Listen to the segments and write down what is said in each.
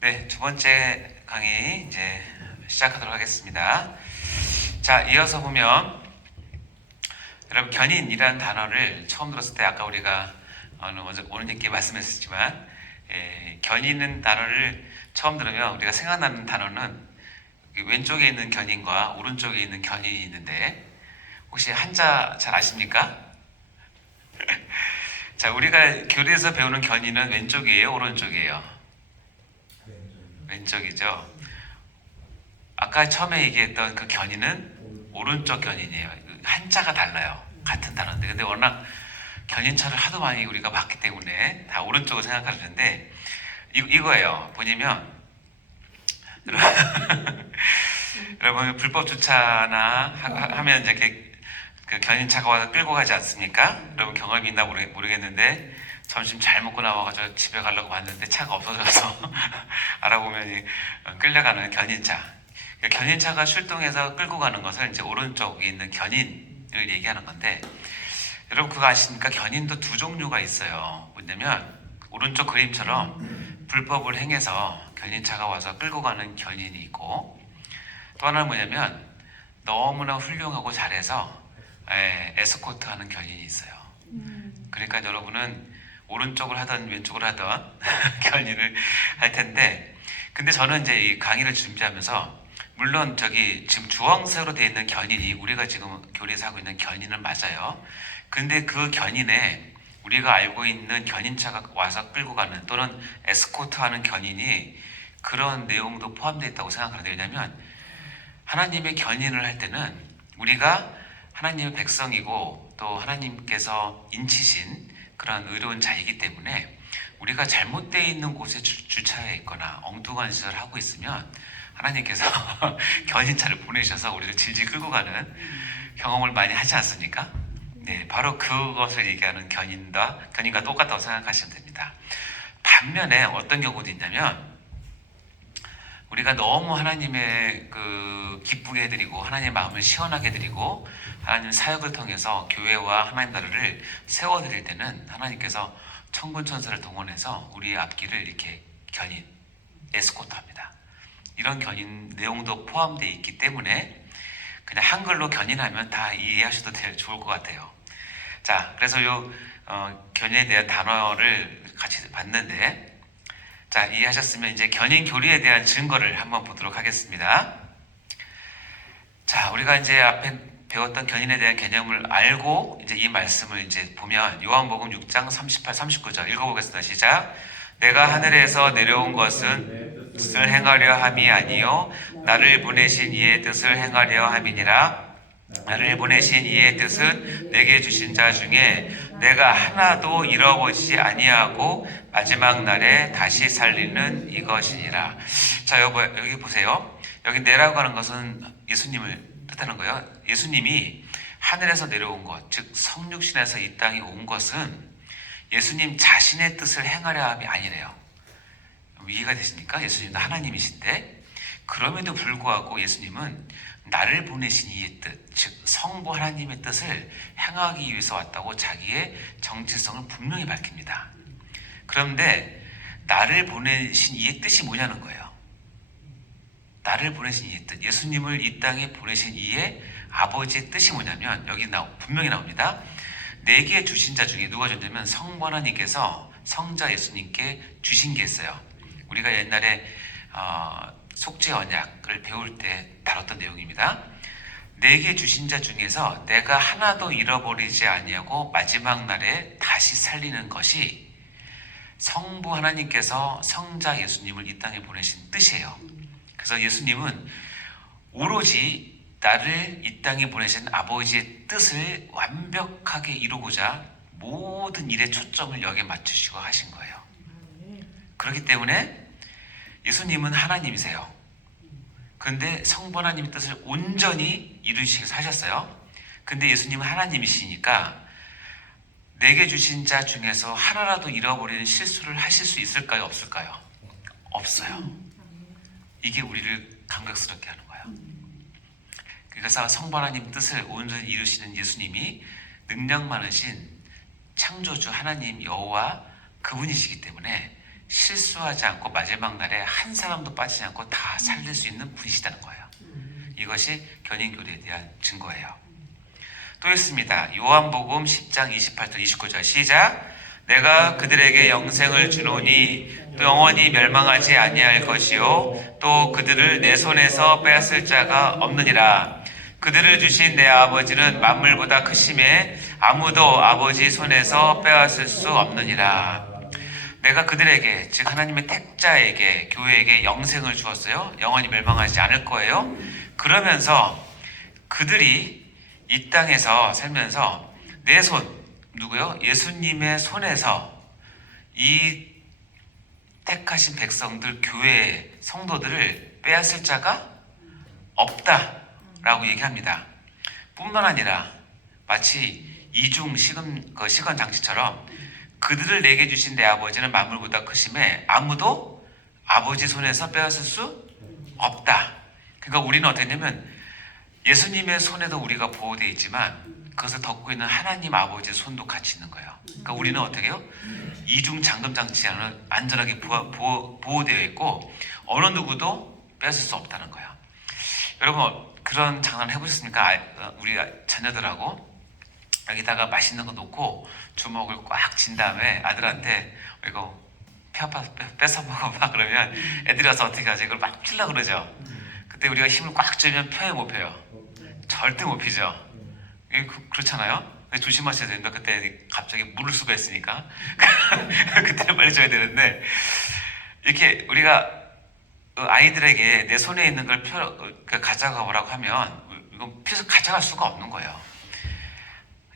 네, 두 번째 강의 이제 시작하도록 하겠습니다. 자, 이어서 보면 여러분 견인이라는 단어를 처음 들었을 때 아까 우리가 오늘님께 말씀했었지만 견인은 단어를 처음 들으면 우리가 생각나는 단어는 왼쪽에 있는 견인과 오른쪽에 있는 견인이 있는데 혹시 한자 잘 아십니까? 자, 우리가 교리에서 배우는 견인은 왼쪽이에요, 오른쪽이에요? 왼쪽이죠. 아까 처음에 얘기했던 그 견인은 오른쪽 견인이에요. 한자가 달라요. 같은 단어인데. 근데 워낙 견인차를 하도 많이 우리가 봤기 때문에 다 오른쪽을 생각하는데 이거예요. 보시면 여러분 불법 주차나 하면 이제 그 견인차가 와서 끌고 가지 않습니까? 여러분 경험이 있나 모르겠는데 점심 잘 먹고 나와가지고 집에 가려고 봤는데 차가 없어져서 알아보면 끌려가는 견인차. 견인차가 출동해서 끌고 가는 것을 이제 오른쪽에 있는 견인을 얘기하는 건데 여러분 그거 아십니까? 견인도 두 종류가 있어요. 뭐냐면 오른쪽 그림처럼 불법을 행해서 견인차가 와서 끌고 가는 견인이 있고 또 하나는 뭐냐면 너무나 훌륭하고 잘해서 에스코트하는 견인이 있어요. 그러니까 여러분은 오른쪽을 하든 왼쪽을 하든 견인을 할 텐데 근데 저는 이제 이 강의를 준비하면서 물론 지금 주황색으로 되어 있는 견인이 우리가 지금 교리에서 하고 있는 견인은 맞아요. 근데 그 견인에 우리가 알고 있는 견인차가 와서 끌고 가는 또는 에스코트하는 견인이 그런 내용도 포함되어 있다고 생각하는데 왜냐하면 하나님의 견인을 할 때는 우리가 하나님의 백성이고 또 하나님께서 인치신 그런 의로운 자이기 때문에 우리가 잘못되어 있는 곳에 주차해 있거나 엉뚱한 짓을 하고 있으면 하나님께서 견인차를 보내셔서 우리를 질질 끌고 가는 경험을 많이 하지 않습니까? 네, 바로 그것을 얘기하는 견인과 똑같다고 생각하시면 됩니다. 반면에 어떤 경우도 있냐면 우리가 너무 하나님의 기쁘게 해드리고 하나님의 마음을 시원하게 해드리고 하나님 사역을 통해서 교회와 하나님 나라를 세워드릴 때는 하나님께서 천군 천사를 동원해서 우리의 앞길을 이렇게 견인, 에스코트합니다. 이런 견인 내용도 포함되어 있기 때문에 그냥 한글로 견인하면 다 이해하셔도 좋을 것 같아요. 자, 그래서 견인에 대한 단어를 같이 봤는데 자, 이해하셨으면 이제 견인 교리에 대한 증거를 한번 보도록 하겠습니다. 자, 우리가 이제 앞에 배웠던 견인에 대한 개념을 알고 이제 이 말씀을 이제 보면 요한복음 6장 38, 39절 읽어보겠습니다. 시작. 내가 하늘에서 내려온 것은 뜻을 행하려 함이 아니요 나를 보내신 이의 뜻을 행하려 함이니라. 나를 보내신 이의 뜻은 내게 주신 자 중에 내가 하나도 잃어버리지 아니하고 마지막 날에 다시 살리는 이것이니라. 자, 여기 보세요. 여기 내라고 하는 것은 예수님을 뜻하는 거예요. 예수님이 하늘에서 내려온 것, 즉 성육신에서 이 땅에 온 것은 예수님 자신의 뜻을 행하려 함이 아니래요. 이해가 되십니까? 예수님도 하나님이신데 그럼에도 불구하고 예수님은 나를 보내신 이의 뜻, 즉 성부 하나님의 뜻을 행하기 위해서 왔다고 자기의 정체성을 분명히 밝힙니다. 그런데 나를 보내신 이의 뜻이 뭐냐는 거예요. 나를 보내신 이의 뜻, 예수님을 이 땅에 보내신 이의 아버지의 뜻이 뭐냐면 여기 분명히 나옵니다. 내게 주신 자 중에 누가 줬냐면 성부 하나님께서 성자 예수님께 주신 게 있어요. 우리가 옛날에 속죄 언약을 배울 때 다뤘던 내용입니다. 내게 주신 자 중에서 내가 하나도 잃어버리지 아니하고 마지막 날에 다시 살리는 것이 성부 하나님께서 성자 예수님을 이 땅에 보내신 뜻이에요. 그래서 예수님은 오로지 나를 이 땅에 보내신 아버지의 뜻을 완벽하게 이루고자 모든 일에 초점을 여기에 맞추시고 하신 거예요. 그렇기 때문에 예수님은 하나님이세요. 근데 성부 하나님의 뜻을 온전히 이루시기 위해서 하셨어요. 근데 예수님은 하나님이시니까 내게 주신 자 중에서 하나라도 잃어버리는 실수를 하실 수 있을까요? 없을까요? 없어요. 이게 우리를 감격스럽게 하는 거예요. 그래서 성부 하나님 뜻을 온전히 이루시는 예수님이 능력 많으신 창조주 하나님 여호와 그분이시기 때문에 실수하지 않고 마지막 날에 한 사람도 빠지지 않고 다 살릴 수 있는 분이시다는 거예요. 이것이 견인교리에 대한 증거예요. 또 있습니다. 요한복음 10장 28절 29절 시작. 내가 그들에게 영생을 주노니 또 영원히 멸망하지 아니할 것이요 또 그들을 내 손에서 빼앗을 자가 없느니라. 그들을 주신 내 아버지는 만물보다 크심에 아무도 아버지 손에서 빼앗을 수 없느니라. 내가 그들에게, 즉 하나님의 택자에게, 교회에게 영생을 주었어요. 영원히 멸망하지 않을 거예요. 그러면서 그들이 이 땅에서 살면서 내 손, 누구요? 예수님의 손에서 이 택하신 백성들, 교회 성도들을 빼앗을 자가 없다라고 얘기합니다. 뿐만 아니라 마치 이중 시건 장치처럼 그들을 내게 주신 내 아버지는 만물보다 크심에 아무도 아버지 손에서 빼앗을 수 없다. 그러니까 우리는 어떻게 되냐면 예수님의 손에도 우리가 보호되어 있지만 그것을 덮고 있는 하나님 아버지의 손도 같이 있는 거예요. 그러니까 우리는 어떻게 해요? 이중 잠금 장치 안에 안전하게 보호되어 있고 어느 누구도 빼앗을 수 없다는 거예요. 여러분 그런 장난 해보셨습니까? 우리 자녀들하고 여기다가 맛있는 거 놓고 주먹을 꽉 쥔 다음에 아들한테 이거 폐 아파서 뺏어 먹어봐 그러면 애들이 와서 어떻게 하지? 이걸 막 피려고 그러죠. 그때 우리가 힘을 꽉 주면 펴요, 못 펴요? 절대 못 피죠. 그렇잖아요. 조심하셔야 된다. 그때 갑자기 물을 수가 있으니까 그때는 빨리 줘야 되는데 이렇게 우리가 아이들에게 내 손에 있는 걸 가져가 보라고 하면 이건 피해서 가져갈 수가 없는 거예요.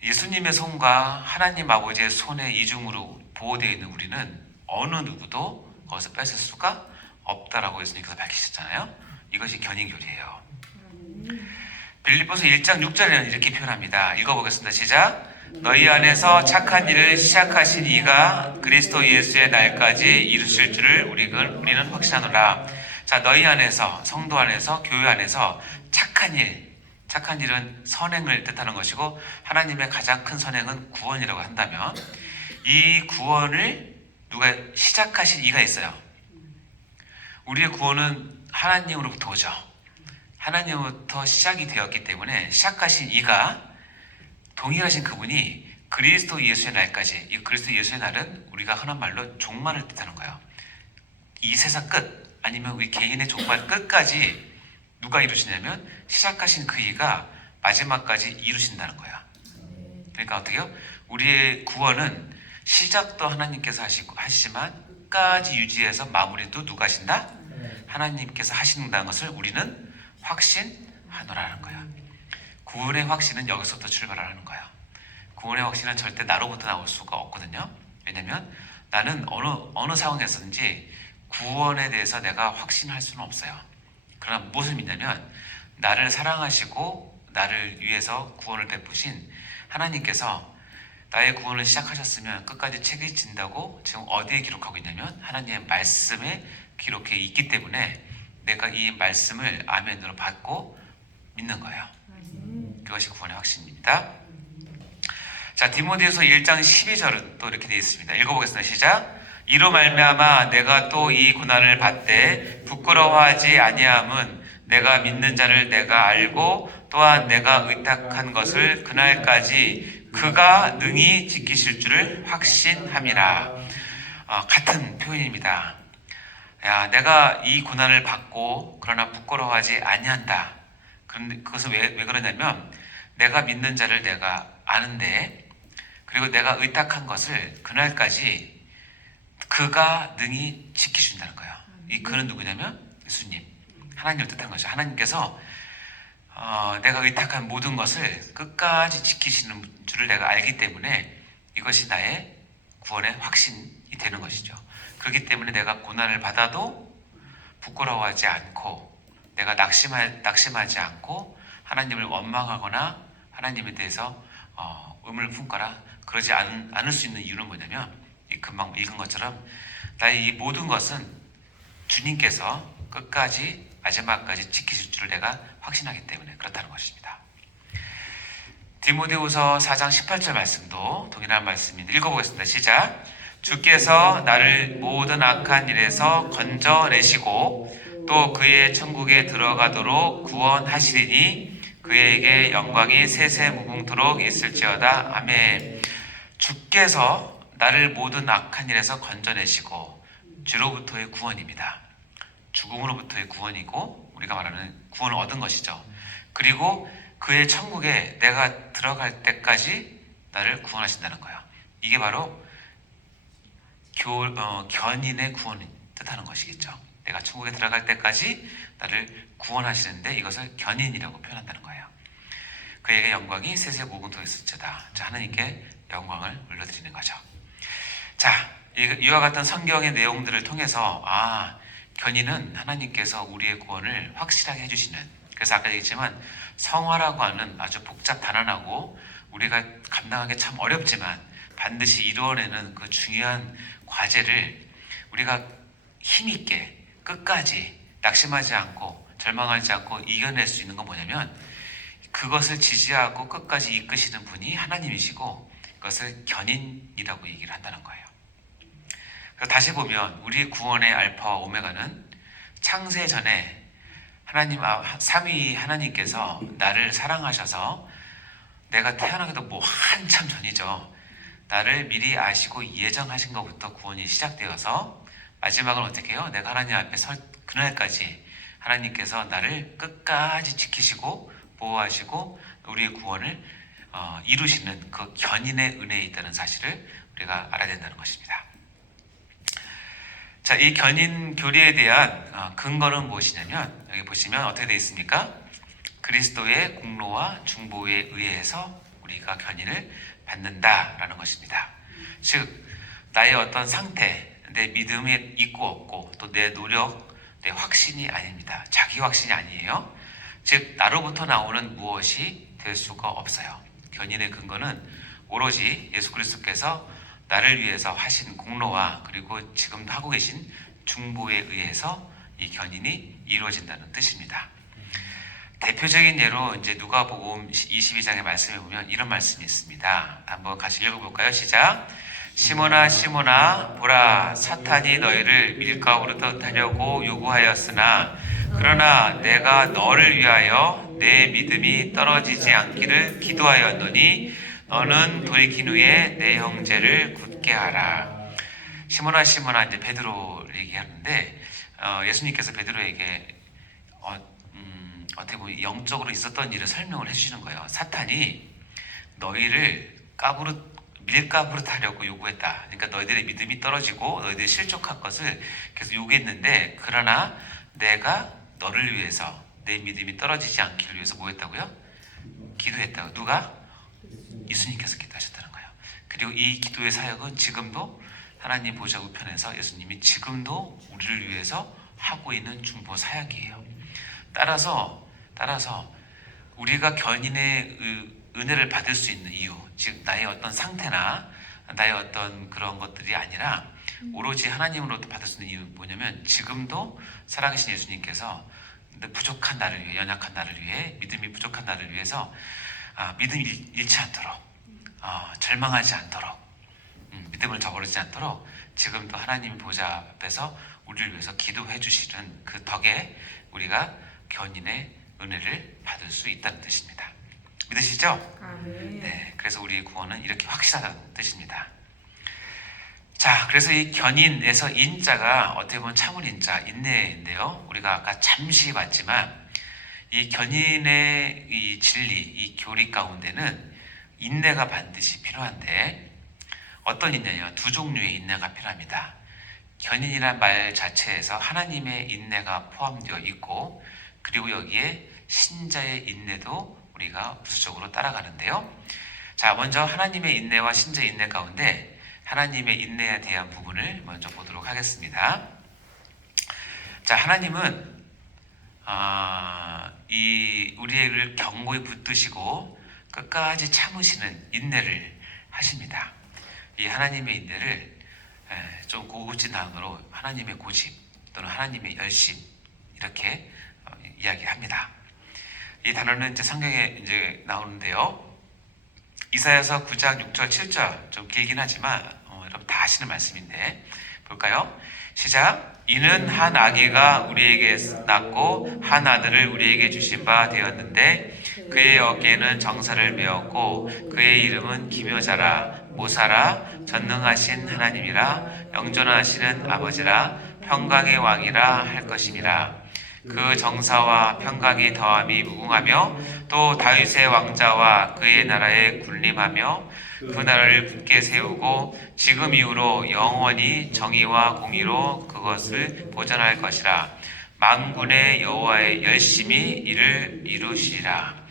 예수님의 손과 하나님 아버지의 손의 이중으로 보호되어 있는 우리는 어느 누구도 거기서 뺏을 수가 없다라고 예수님께서 밝히셨잖아요. 이것이 견인교리예요. 빌립보서 1장 6절에는 이렇게 표현합니다. 읽어보겠습니다. 시작. 너희 안에서 착한 일을 시작하신 이가 그리스도 예수의 날까지 이루실 줄을 우리는 확신하노라. 자, 너희 안에서, 성도 안에서, 교회 안에서 착한 일은 선행을 뜻하는 것이고 하나님의 가장 큰 선행은 구원이라고 한다면 이 구원을 누가 시작하신 이가 있어요. 우리의 구원은 하나님으로부터 오죠. 하나님으로부터 시작이 되었기 때문에 시작하신 이가 동일하신 그분이 그리스도 예수의 날까지, 이 그리스도 예수의 날은 우리가 흔한 말로 종말을 뜻하는 거예요. 이 세상 끝 아니면 우리 개인의 종말 끝까지 누가 이루시냐면 시작하신 그 이가 마지막까지 이루신다는 거야. 그러니까 어떻게요? 우리의 구원은 시작도 하나님께서 하시지만 끝까지 유지해서 마무리도 누가 하신다? 하나님께서 하신다는 것을 우리는 확신하노라는 거야. 구원의 확신은 여기서부터 출발하는 거야. 구원의 확신은 절대 나로부터 나올 수가 없거든요. 왜냐면 나는 어느 상황에서든지 구원에 대해서 내가 확신할 수는 없어요. 그러나 무엇을 믿냐면 나를 사랑하시고 나를 위해서 구원을 베푸신 하나님께서 나의 구원을 시작하셨으면 끝까지 책임진다고 지금 어디에 기록하고 있냐면 하나님의 말씀에 기록해 있기 때문에 내가 이 말씀을 아멘으로 받고 믿는 거예요. 그것이 구원의 확신입니다. 자, 디모데후서 1장 12절은 또 이렇게 되어 있습니다. 읽어보겠습니다. 시작. 이로 말미암아 내가 또 이 고난을 받되 부끄러워하지 아니함은 내가 믿는 자를 내가 알고 또한 내가 의탁한 것을 그날까지 그가 능히 지키실 줄을 확신함이라. 같은 표현입니다. 야, 내가 이 고난을 받고 그러나 부끄러워하지 아니한다. 그런데 그것은 왜 그러냐면 내가 믿는 자를 내가 아는데 그리고 내가 의탁한 것을 그날까지 그가 능히 지키신다는 거예요. 이 그는 누구냐면 예수님, 하나님을 뜻한 거죠. 하나님께서 내가 의탁한 모든 것을 끝까지 지키시는 줄을 내가 알기 때문에 이것이 나의 구원의 확신이 되는 것이죠. 그렇기 때문에 내가 고난을 받아도 부끄러워하지 않고 내가 낙심하지 않고 하나님을 원망하거나 하나님에 대해서 의문을 품거나 그러지 않을 수 있는 이유는 뭐냐면 금방 읽은 것처럼 나의 이 모든 것은 주님께서 끝까지 마지막까지 지키실 줄을 내가 확신하기 때문에 그렇다는 것입니다. 디모데후서 4장 18절 말씀도 동일한 말씀인데 읽어보겠습니다. 시작. 주께서 나를 모든 악한 일에서 건져내시고 또 그의 천국에 들어가도록 구원하시리니 그에게 영광이 세세무궁토록 있을지어다. 아멘. 주께서 나를 모든 악한 일에서 건져내시고, 죄로부터의 구원입니다. 죽음으로부터의 구원이고 우리가 말하는 구원을 얻은 것이죠. 그리고 그의 천국에 내가 들어갈 때까지 나를 구원하신다는 거예요. 이게 바로 견인의 구원을 뜻하는 것이겠죠. 내가 천국에 들어갈 때까지 나를 구원하시는데 이것을 견인이라고 표현한다는 거예요. 그에게 영광이 세세무궁토록 있을지어다. 하나님께 영광을 올려드리는 거죠. 자, 이와 같은 성경의 내용들을 통해서 견인은 하나님께서 우리의 구원을 확실하게 해주시는, 그래서 아까 얘기했지만 성화라고 하는 아주 복잡 단안하고 우리가 감당하기 참 어렵지만 반드시 이루어내는 그 중요한 과제를 우리가 힘있게 끝까지 낙심하지 않고 절망하지 않고 이겨낼 수 있는 건 뭐냐면, 그것을 지지하고 끝까지 이끄시는 분이 하나님이시고 그것을 견인이라고 얘기를 한다는 거예요. 그래서 다시 보면 우리 구원의 알파와 오메가는 창세 전에 하나님, 삼위 하나님께서 나를 사랑하셔서, 내가 태어나기도 한참 전이죠. 나를 미리 아시고 예정하신 것부터 구원이 시작되어서 마지막은 어떻게 해요? 내가 하나님 앞에 설 그날까지 하나님께서 나를 끝까지 지키시고 보호하시고 우리의 구원을 이루시는 그 견인의 은혜에 있다는 사실을 우리가 알아야 된다는 것입니다. 자, 이 견인 교리에 대한 근거는 무엇이냐면, 여기 보시면 어떻게 되어 있습니까? 그리스도의 공로와 중보에 의해서 우리가 견인을 받는다라는 것입니다. 즉, 나의 어떤 상태, 내 믿음이 있고 없고 또 내 노력, 내 확신이 아닙니다. 자기 확신이 아니에요. 즉, 나로부터 나오는 무엇이 될 수가 없어요. 견인의 근거는 오로지 예수 그리스도께서 나를 위해서 하신 공로와 그리고 지금 하고 계신 중보에 의해서 이 견인이 이루어진다는 뜻입니다. 대표적인 예로 이제 누가복음 22장의 말씀에 보면 이런 말씀이 있습니다. 한번 같이 읽어볼까요? 시작. 시몬아 시몬아 보라, 사탄이 너희를 밀가부르듯 하려고 요구하였으나 그러나 내가 너를 위하여 내 믿음이 떨어지지 않기를 기도하였노니 너는 돌이킨 후에 내 형제를 굳게 하라. 시몬아 시몬아, 이제 베드로를 얘기하는데 예수님께서 베드로에게 어떻게 보면 영적으로 있었던 일을 설명을 해주시는 거예요. 사탄이 너희를 밀가부르하려고 요구했다. 그러니까 너희들의 믿음이 떨어지고 너희들이 실족할 것을 계속 요구했는데, 그러나 내가 너를 위해서 내 믿음이 떨어지지 않기를 위해서 뭐 했다고요? 기도했다고. 누가? 예수님께서 기도하셨다는 거예요. 그리고 이 기도의 사역은 지금도 하나님 보좌 우편에서 예수님이 지금도 우리를 위해서 하고 있는 중보 사역이에요. 따라서 우리가 견인의 은혜를 받을 수 있는 이유, 즉 나의 어떤 상태나 나의 어떤 그런 것들이 아니라 오로지 하나님으로부터 받을 수 있는 이유 뭐냐면, 지금도 살아계신 예수님께서 부족한 나를 위해, 연약한 나를 위해, 믿음이 부족한 나를 위해서 믿음이 잃지 않도록, 절망하지 않도록, 믿음을 저버리지 않도록 지금도 하나님 보좌 앞에서 우리를 위해서 기도해 주시는 그 덕에 우리가 견인의 은혜를 받을 수 있다는 뜻입니다. 믿으시죠? 네, 그래서 우리의 구원은 이렇게 확실하다는 뜻입니다. 자, 그래서 이 견인에서 인자가 어떻게 보면 참을 인자, 인내인데요. 우리가 아까 잠시 봤지만 이 견인의 이 진리, 이 교리 가운데는 인내가 반드시 필요한데, 어떤 인내냐? 두 종류의 인내가 필요합니다. 견인이란 말 자체에서 하나님의 인내가 포함되어 있고, 그리고 여기에 신자의 인내도 우리가 부수적으로 따라가는데요. 자, 먼저 하나님의 인내와 신자의 인내 가운데 하나님의 인내에 대한 부분을 먼저 보도록 하겠습니다. 자, 하나님은 우리를 견고히 붙드시고 끝까지 참으시는 인내를 하십니다. 이 하나님의 인내를 좀 고급진 단어로 하나님의 고집 또는 하나님의 열심, 이렇게 이야기합니다. 이 단어는 이제 성경에 이제 나오는데요. 이사야서 9장 6절 7절 좀 길긴 하지만 여러분 다 하시는 말씀인데 볼까요? 시작. 이는 한 아기가 우리에게 낳고 한 아들을 우리에게 주신 바 되었는데 그의 어깨에는 정사를 메었고 그의 이름은 기묘자라 모사라 전능하신 하나님이라 영존하시는 아버지라 평강의 왕이라 할 것임이라. 그 정사와 평강이 더함이 무궁하며 또 다윗의 왕자와 그의 나라에 군림하며 그 나라를 굳게 세우고 지금 이후로 영원히 정의와 공의로 그것을 보전할 것이라. 만군의 여호와의 열심히 이를 이루시리라.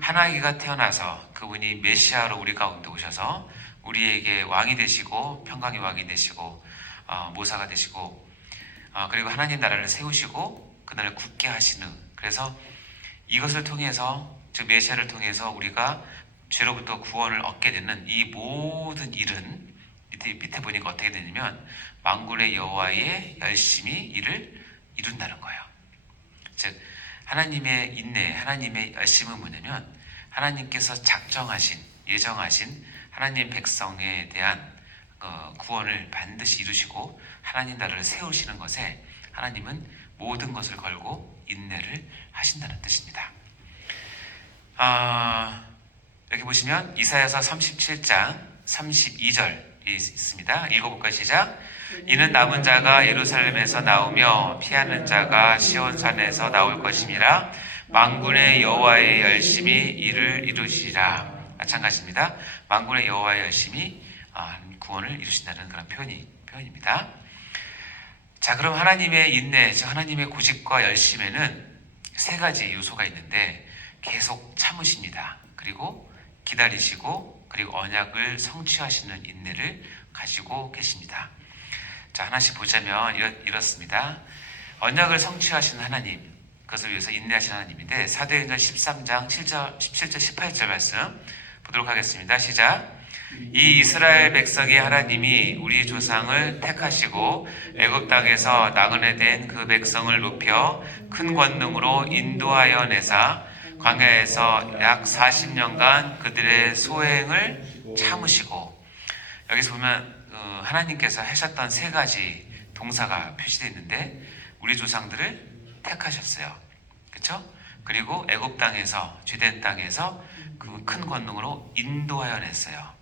한 아기가 태어나서 그분이 메시아로 우리 가운데 오셔서 우리에게 왕이 되시고 평강의 왕이 되시고 모사가 되시고 그리고 하나님 나라를 세우시고 그날을 굳게 하시는, 그래서 이것을 통해서 즉 메시아를 통해서 우리가 죄로부터 구원을 얻게 되는 이 모든 일은 밑에 보니까 어떻게 되냐면 만군의 여호와의 열심히 이를 이룬다는 거예요. 즉 하나님의 인내, 하나님의 열심은 뭐냐면 하나님께서 작정하신, 예정하신 하나님 백성에 대한 구원을 반드시 이루시고 하나님 나라를 세우시는 것에 하나님은 모든 것을 걸고 인내를 하신다는 뜻입니다. 여기 보시면 이사야서 37장 32절이 있습니다. 읽어볼까요? 시작. 이는 남은 자가 예루살렘에서 나오며 피하는 자가 시온산에서 나올 것임이라. 만군의 여호와의 열심히 이를 이루시리라. 마찬가지입니다. 만군의 여호와의 열심히 구원을 이루신다는 그런 표현입니다. 자, 그럼 하나님의 인내, 즉 하나님의 고집과 열심에는 세 가지 요소가 있는데 계속 참으십니다. 그리고 기다리시고 그리고 언약을 성취하시는 인내를 가지고 계십니다. 자, 하나씩 보자면 이렇습니다. 언약을 성취하시는 하나님, 그것을 위해서 인내하시는 하나님인데 사도행전 13장 7절, 17절, 18절 말씀 보도록 하겠습니다. 시작. 이 이스라엘 백성의 하나님이 우리 조상을 택하시고 애굽 땅에서 나그네 된 그 백성을 높여 큰 권능으로 인도하여 내사 광야에서 약 40년간 그들의 소행을 참으시고, 여기서 보면 하나님께서 하셨던 세 가지 동사가 표시되어 있는데 우리 조상들을 택하셨어요. 그렇죠? 그리고 애굽 땅에서, 죄된 땅에서 그 큰 권능으로 인도하여 냈어요.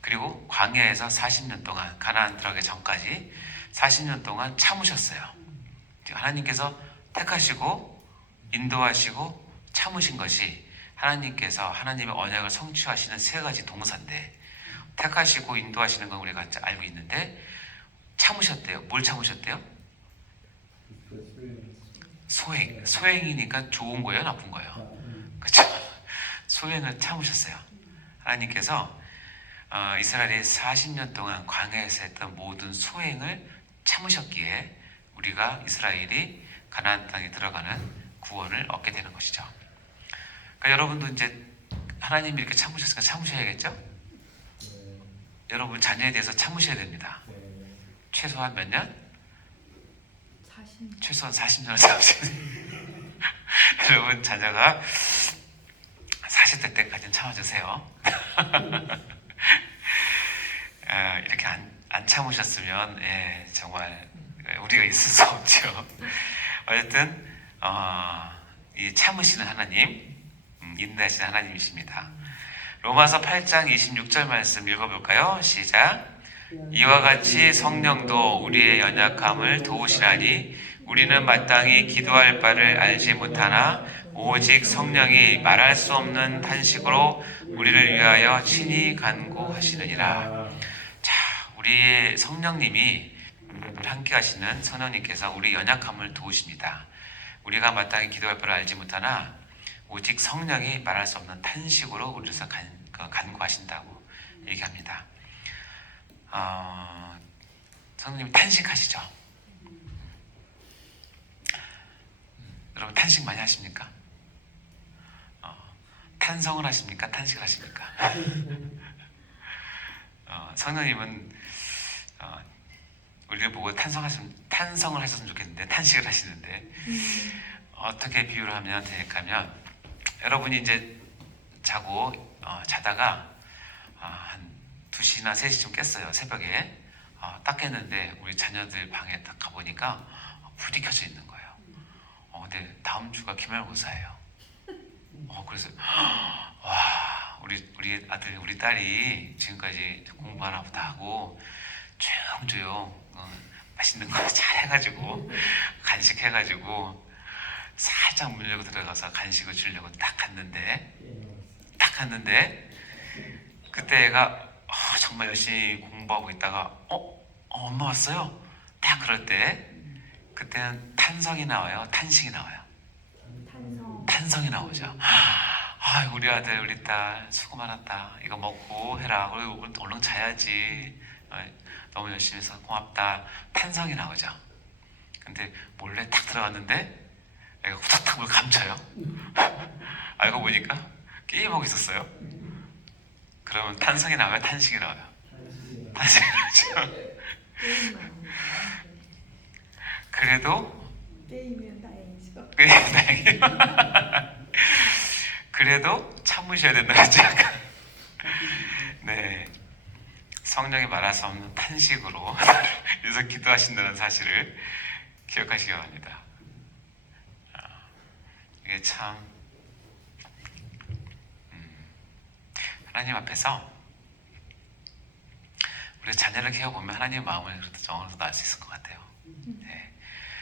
그리고 광야에서 40년 동안, 가나안 들어가기 전까지 40년 동안 참으셨어요. 하나님께서 택하시고 인도하시고 참으신 것이 하나님께서 하나님의 언약을 성취하시는 세 가지 동사인데, 택하시고 인도하시는 건 우리가 알고 있는데 참으셨대요. 뭘 참으셨대요? 소행이니까 좋은 거예요, 나쁜 거예요? 그렇죠? 소행을 참으셨어요. 하나님께서 이스라엘이 40년 동안 광야에서 했던 모든 소행을 참으셨기에 우리가 이스라엘이 가나안 땅에 들어가는 구원을 얻게 되는 것이죠. 그러니까 여러분도 이제 하나님이 이렇게 참으셨으니까 참으셔야겠죠? 여러분 자녀에 대해서 참으셔야 됩니다. 최소한 몇 년? 40년. 최소한 40년을 참으셔야 돼요. 여러분 자녀가 40대 때까지는 참아주세요. 이렇게 안 참으셨으면 정말 우리가 있을 수 없죠. 어쨌든 이 참으시는 하나님, 인내하시는 하나님이십니다. 로마서 8장 26절 말씀 읽어볼까요? 시작. 이와 같이 성령도 우리의 연약함을 도우시나니 우리는 마땅히 기도할 바를 알지 못하나 오직 성령이 말할 수 없는 탄식으로 우리를 위하여 친히 간구하시느니라. 자, 우리의 성령님이 함께 하시는 성령님께서 우리 연약함을 도우십니다. 우리가 마땅히 기도할 바를 알지 못하나 오직 성령이 말할 수 없는 탄식으로 우리를 간구하신다고 얘기합니다. 성령님이 탄식하시죠? 여러분 탄식 많이 하십니까? 탄성을 하십니까? 탄식을 하십니까? 성령님은 우리를 보고 탄성을 하셨으면 좋겠는데 탄식을 하시는데 어떻게 비유를 하면 될까면, 여러분이 이제 자다가 한 2시나 3시쯤 깼어요. 새벽에 딱 했는데 우리 자녀들 방에 딱 가보니까 불이 켜져 있는 거예요. 근데 다음 주가 기말고사예요. 그래서 와, 우리 아들 우리 딸이 지금까지 공부 하나 보다 하고 조용조용 맛있는 거 잘 해가지고 간식 해가지고 살짝 문 열고 들어가서 간식을 주려고 딱 갔는데 그때 애가 정말 열심히 공부하고 있다가 엄마 왔어요? 딱 그럴 때 그때는 탄성이 나와요? 탄식이 나와요? 탄성이 나오죠. 우리 아들 우리 딸 수고 많았다. 이거 먹고 해라. 그리고 얼른 자야지. 너무 열심히 해서 고맙다. 탄성이 나오죠. 근데 몰래 딱 들어갔는데 애가 후닥닥 뭘 감춰요. 알고 보니까 게임하고 있었어요. 그러면 탄성이 나와요? 탄식이 나와요? 탄식이 나오죠. 그래도 게임이면 다행이죠. 다행이에요. 그래도 참으셔야 된다 그랬죠. 네, 성령이 말할 수 없는 탄식으로 그래서 기도하신다는 사실을 기억하시기 바랍니다. 이게 참 하나님 앞에서 우리 자녀를 키워보면 하나님의 마음을 그래도 어느 정도 알 수 있을 것 같아요. 네.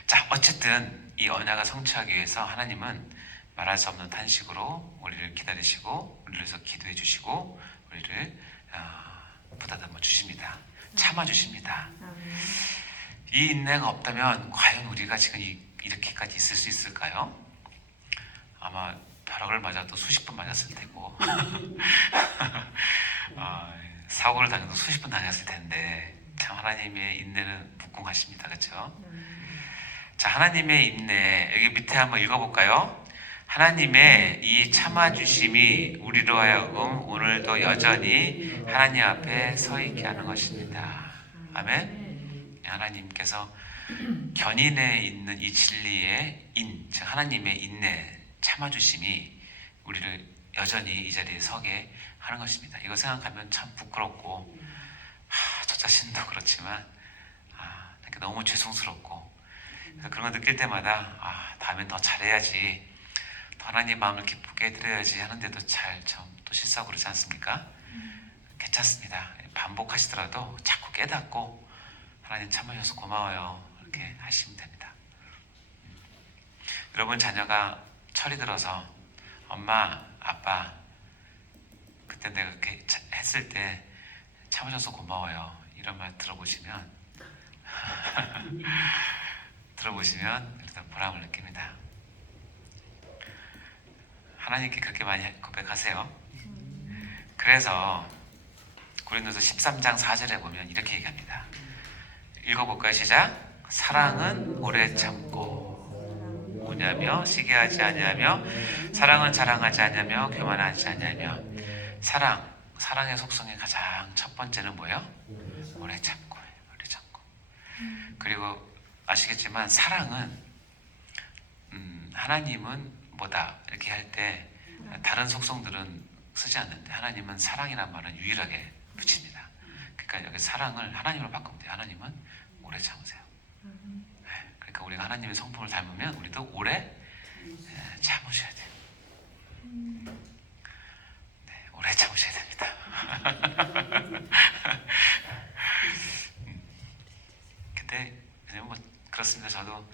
자, 어쨌든 이 언약을 성취하기 위해서 하나님은 말할 수 없는 탄식으로 우리를 기다리시고 우리를 위해서 기도해 주시고 우리를 보다듬어 주십니다. 참아 주십니다. 이 인내가 없다면 과연 우리가 지금 이렇게까지 있을 수 있을까요? 아마 벼락을 맞아도 수십 번 맞았을 테고 사고를 당해도 수십 번 당했을 텐데 참 하나님의 인내는 무궁하십니다. 그렇죠? 자, 하나님의 인내 여기 밑에 한번 읽어볼까요? 하나님의 이 참아주심이 우리로 하여금 오늘도 여전히 하나님 앞에 서 있게 하는 것입니다. 아멘. 하나님께서 견인에 있는 이 진리의 즉 하나님의 인내, 참아주심이 우리를 여전히 이 자리에 서게 하는 것입니다. 이거 생각하면 참 부끄럽고 저 자신도 그렇지만 너무 죄송스럽고 그래서 그런 거 느낄 때마다 다음엔 더 잘해야지, 더 하나님 마음을 기쁘게 해드려야지 하는데도 참 또 실수하고 그러지 않습니까? 괜찮습니다. 반복하시더라도 자꾸 깨닫고 하나님 참으셔서 고마워요 이렇게 하시면 됩니다. 여러분 자녀가 철이 들어서 엄마, 아빠 그때 내가 그렇게 했을 때 참으셔서 고마워요 이런 말 들어보시면 일단 보람을 느낍니다. 하나님께 그렇게 많이 고백하세요. 그래서 고린도서 13장 4절에 보면 이렇게 얘기합니다. 읽어볼까요? 시작. 사랑은 오래 참고 우냐며 시기하지 아니하며 사랑은 자랑하지 아니하며 교만하지 아니하며. 사랑의 속성의 가장 첫 번째는 뭐예요? 오래 참고. 그리고 아시겠지만 사랑은 하나님은 뭐다 이렇게 할 때 다른 속성들은 쓰지 않는데 하나님은 사랑이란 말은 유일하게 붙입니다. 그러니까 여기 사랑을 하나님으로 바꾸면 돼요. 하나님은 오래 참으세요. 그러니까 우리가 하나님의 성품을 닮으면 우리도 오래 참으셔야 돼요. 네, 오래 참으셔야 됩니다. 근데 뭐 그렇습니다. 저도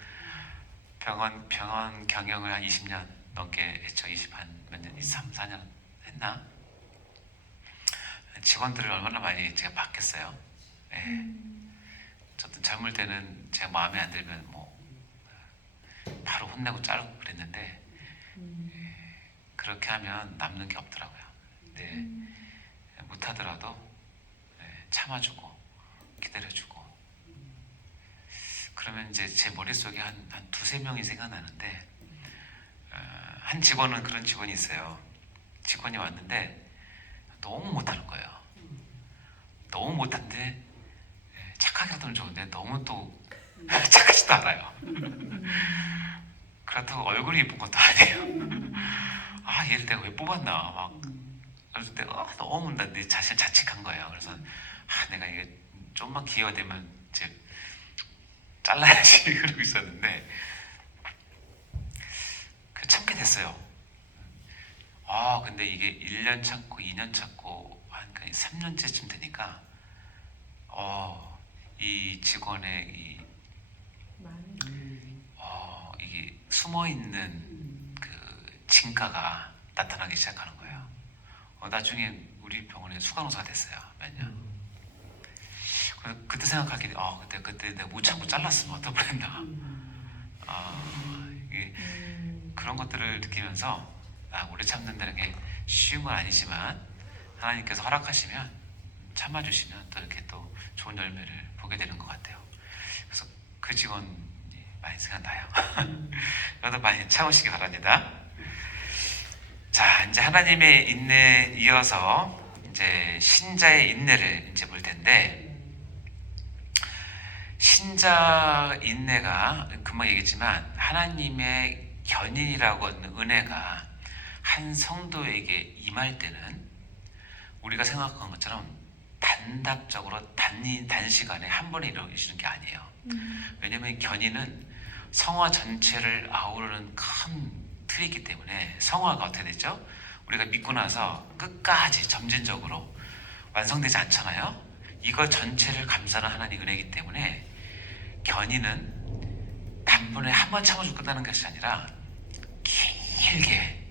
병원 경영을 한 20년 넘게 했죠. 23, 4년 했나? 직원들을 얼마나 많이 제가 바뀌었어요. 예. 저도 젊을 때는 제가 마음에 안 들면 바로 혼내고 자르고 그랬는데 그렇게 하면 남는 게 없더라고요. 근데 못하더라도 참아주고 기다려주고 그러면 이제 제 머릿속에 한 두세 명이 생각나는데 한 직원은 그런 직원이 있어요. 직원이 왔는데 너무 못하는 거예요. 너무 못한데 착하게 하면 좋은데 너무 또 착하지도 않아요. 그렇다고 얼굴이 예쁜 것도 아니에요. 얘를 내가 왜 뽑았나 막 그래서 내가 너무 내 자신 자책한 거예요. 그래서 내가 이게 좀만 기회가 되면 이제 잘라야지 그러고 있었는데 그 참게 됐어요. 근데 이게 1년 참고 2년 참고 한 3년째쯤 되니까 이 직원의 이게 숨어 있는 그 진가가 나타나기 시작하는 거예요. 나중에 우리 병원에 수간호사가 됐어요. 몇 년. 그때 생각하게 돼. 그때 내가 못 참고 잘랐으면 어떨 뻔했나. 이게 그런 것들을 느끼면서 오래 참는다는 게 쉬운 건 아니지만 하나님께서 허락하시면 참아주시면 또 이렇게 또 좋은 열매를 보게 되는 것 같아요. 그래서 그 직원 많이 생각나요. 여러분도 많이 참으시기 바랍니다. 자, 이제 하나님의 인내에 이어서 이제 신자의 인내를 이제 볼 텐데, 신자 인내가 금방 얘기했지만 하나님의 견인이라고 하는 은혜가 한 성도에게 임할 때는 우리가 생각한 것처럼 단답적으로 단시간에 한 번에 이루어지는 게 아니에요. 왜냐하면 견인은 성화 전체를 아우르는 큰 틀이기 때문에 성화가 어떻게 되죠? 우리가 믿고 나서 끝까지 점진적으로 완성되지 않잖아요. 이거 전체를 감싸는 하나님의 은혜이기 때문에 견인은 단번에 한 번 참아주고 끝나는 것이 아니라 길게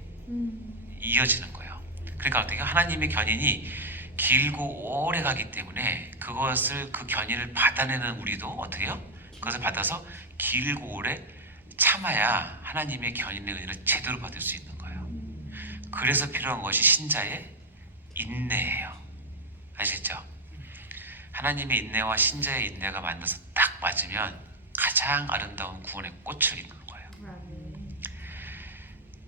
이어지는 거예요. 그러니까 어떻게 하나님의 견인이 길고 오래 가기 때문에 그 견인을 받아내는 우리도 어떻게 해요? 그것을 받아서 길고 오래 참아야 하나님의 견인의 은혜를 제대로 받을 수 있는 거예요. 그래서 필요한 것이 신자의 인내예요. 아시겠죠? 하나님의 인내와 신자의 인내가 만나서 딱 맞으면 가장 아름다운 구원의 꽃을 이루는 거예요.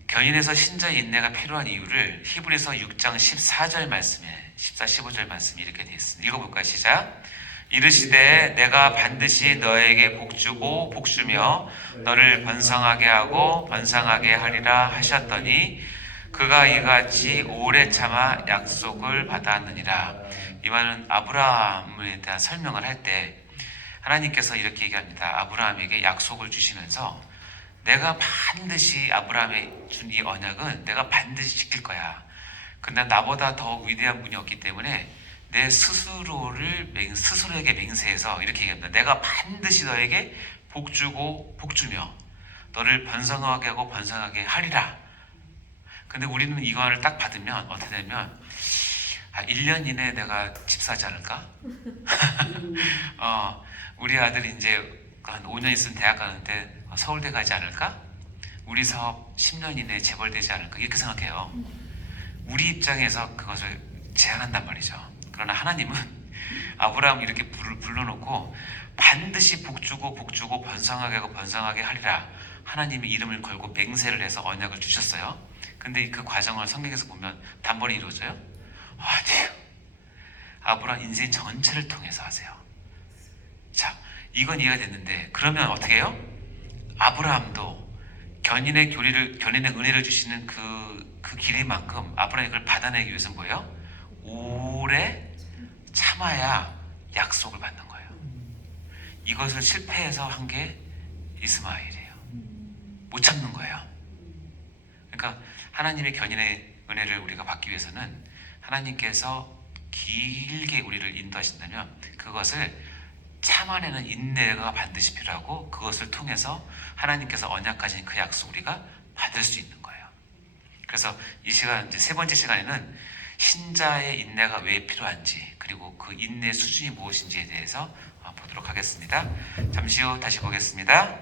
견인에서 신자의 인내가 필요한 이유를 히브리서 6장 14절 말씀에 14, 15절 말씀이 이렇게 되어 있습니다. 읽어볼까요? 시작. 이르시되 내가 반드시 너에게 복주고 복주며 너를 번성하게 하고 번성하게 하리라 하셨더니 그가 이같이 오래 참아 약속을 받았느니라. 이 말은 아브라함에 대한 설명을 할 때 하나님께서 이렇게 얘기합니다. 아브라함에게 약속을 주시면서 내가 반드시 아브라함에 준 이 언약은 내가 반드시 지킬 거야. 근데 나보다 더 위대한 분이 없기 때문에 내 스스로에게 맹세해서 이렇게 얘기합니다. 내가 반드시 너에게 복주고 복주며 너를 번성하게 하고 번성하게 하리라. 근데 우리는 이거를 딱 받으면 어떻게 되면 1년 이내에 내가 집 사지 않을까? 우리 아들이 이제 한 5년 있으면 대학 가는데 서울대 가지 않을까? 우리 사업 10년 이내에 재벌되지 않을까? 이렇게 생각해요. 우리 입장에서 그것을 제안한단 말이죠. 그러나 하나님은 아브라함 이렇게 불러놓고 반드시 복주고 복주고 번성하게 하고 번성하게 하리라. 하나님의 이름을 걸고 맹세를 해서 언약을 주셨어요. 근데 그 과정을 성경에서 보면 단번에 이루어져요? 아니에요. 아브라함 인생 전체를 통해서 하세요. 자, 이건 이해가 됐는데 그러면 어떻게 해요? 아브라함도 견인의 은혜를 주시는 그 길이만큼 아브라함이 그걸 받아내기 위해서는 뭐예요? 오래 참아야 약속을 받는 거예요. 이것을 실패해서 한 게 이스마엘이에요. 못 참는 거예요. 그러니까 하나님의 견인의 은혜를 우리가 받기 위해서는 하나님께서 길게 우리를 인도하신다면 그것을 참아내는 인내가 반드시 필요하고 그것을 통해서 하나님께서 언약하신 그 약속 우리가 받을 수 있는 거예요. 그래서 이 시간 이제 세 번째 시간에는 신자의 인내가 왜 필요한지 그리고 그 인내 수준이 무엇인지에 대해서 보도록 하겠습니다. 잠시 후 다시 보겠습니다.